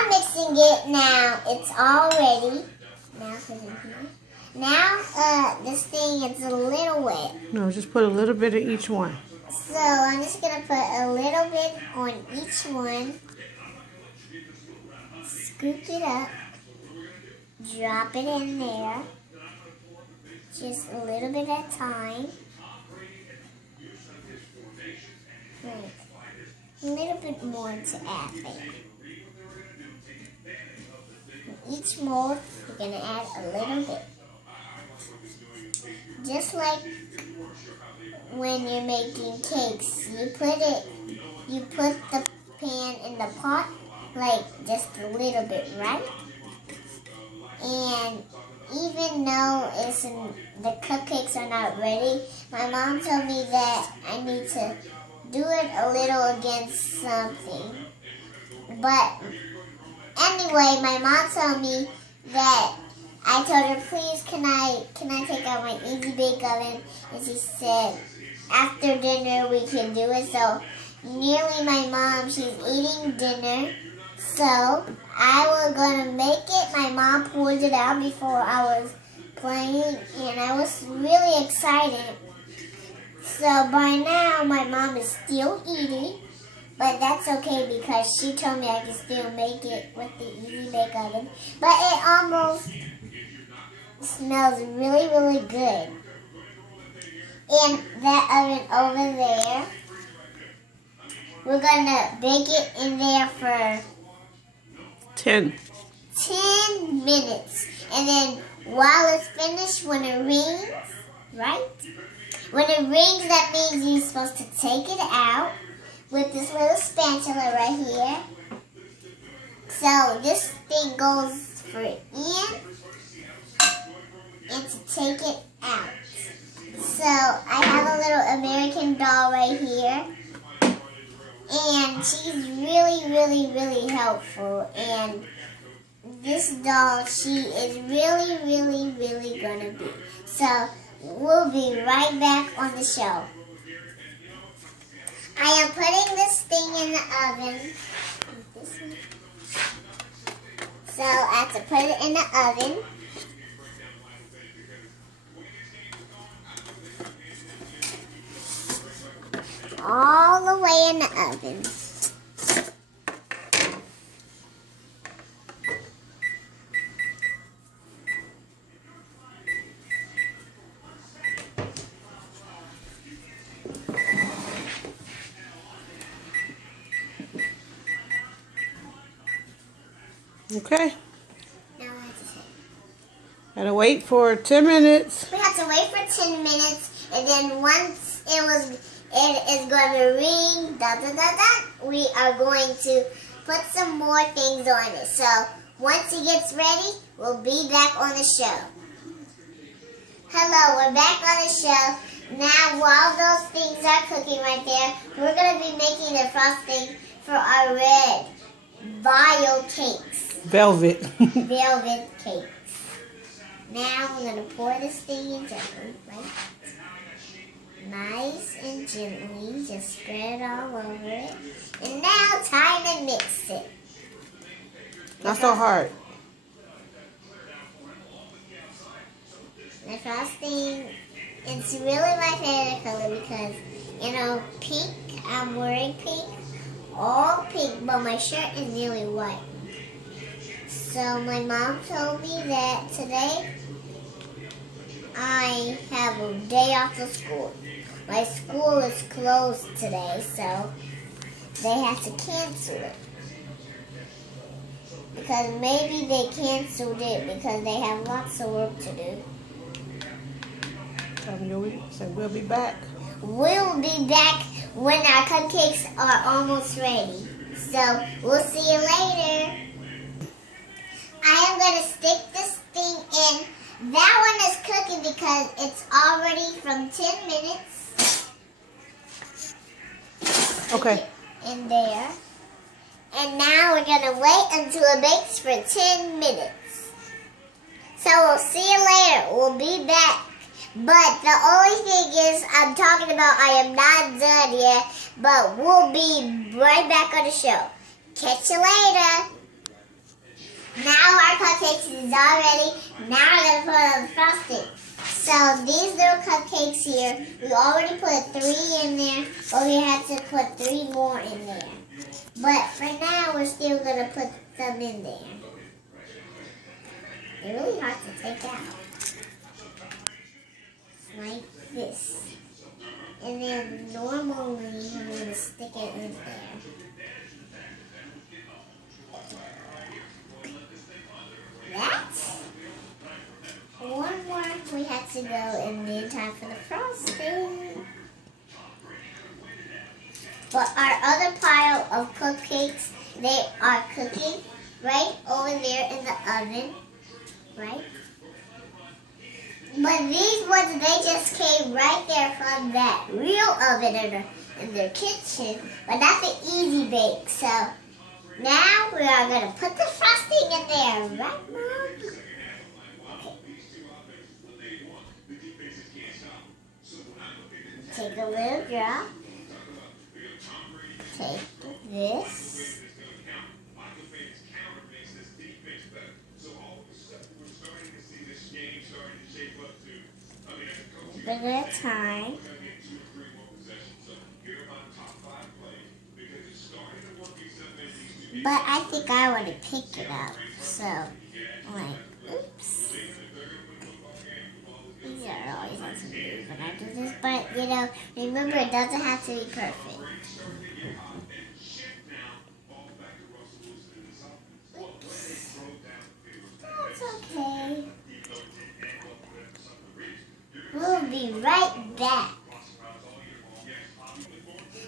while mixing it, now it's all ready. Now put it in here. Now this thing is a little wet. No, just put a little bit of each one. So I'm just gonna put a little bit on each one. Scoop it up. Drop it in there. Just a little bit at a time. Right. A little bit more to add there. Each mold, we're going to add a little bit. Just like when you're making cakes, you put the pan in the pot, like just a little bit, right? And even though the cupcakes are not ready, my mom told me that I need to do it a little against something. But anyway, my mom told me that I told her, please, can I take out my Easy Bake Oven? And she said, after dinner we can do it. So nearly my mom, she's eating dinner. So I was gonna make it. My mom poured it out before I was playing, and I was really excited. So by now my mom is still eating, but that's okay because she told me I can still make it with the Easy Bake Oven. But it almost smells really, really good. And that oven over there, we're gonna bake it in there for 10 minutes. And then while it's finished, when it rings, right? When it rings, that means you're supposed to take it out with this little spatula right here. So this thing goes for in and to take it out. So I have a little American doll right here. And she's really, really, really helpful. And this doll, she is really, really, really going to be. So we'll be right back on the show. I am putting this thing in the oven. So I have to put it in the oven. All the way in the oven. Okay. Now I have to say. Gotta wait for 10 minutes. We have to wait for 10 minutes, and then once it is going to ring, we are going to put some more things on it. So once it gets ready, we'll be back on the show. Hello, we're back on the show. Now, while those things are cooking right there, we're going to be making the frosting for our red Velvet. velvet cakes. Now we're going to pour this thing in gently, right? Nice and gently, just spread it all over it. And now time to mix it. Not so hard. The frosting, it's really my favorite color because, you know, pink, I'm wearing pink, all pink, but my shirt is nearly white. So my mom told me that today I have a day off of school. My school is closed today, so they have to cancel it. Because maybe they canceled it because they have lots of work to do. So we'll be back. We'll be back when our cupcakes are almost ready. So we'll see you later. I am going to stick this thing in. That one is cooking because it's already from 10 minutes. Okay. In there. And now we're going to wait until it bakes for 10 minutes. So we'll see you later. We'll be back. But the only thing is, I'm talking about I am not done yet. But we'll be right back on the show. Catch you later. Now our cupcakes is all ready. Now we're going to put on the frosting. So these little cupcakes here, we already put 3 in there, but we have to put 3 more in there. But for now, we're still going to put them in there. They're really hard to take out. Like this. And then normally, we're going to stick it in there. That's one more we have to go, and then time for the frosting. But our other pile of cupcakes, they are cooking right over there in the oven, right? But these ones, they just came right there from that real oven in their kitchen. But that's an easy bake, so now we are going to put the frosting in there, right, Mom? Take a little drop. Take this. A bit at a time. But I think I want to pick it up. So, like, oops. These are always on some news when I do this. But, you know, remember it doesn't have to be perfect. Oops. That's okay. We'll be right back.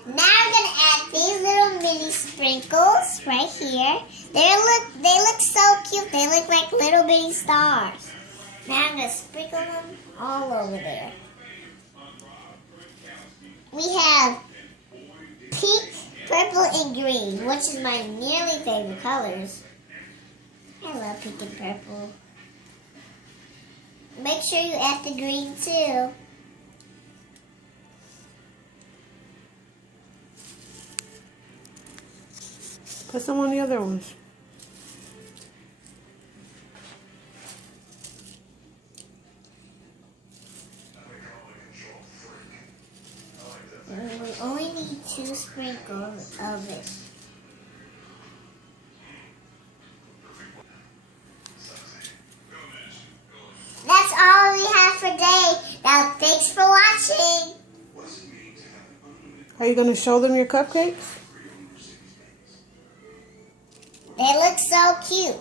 Now we're going to add these little mini sprinkles right here. They look so cute. They look like little bitty stars. Now I'm going to sprinkle them all over there. We have pink, purple, and green, which is my nearly favorite colors. I love pink and purple. Make sure you add the green too. Put some on the other ones. We only need 2 sprinkles of it. That's all we have for today. Now, thanks for watching. Are you going to show them your cupcakes? They look so cute.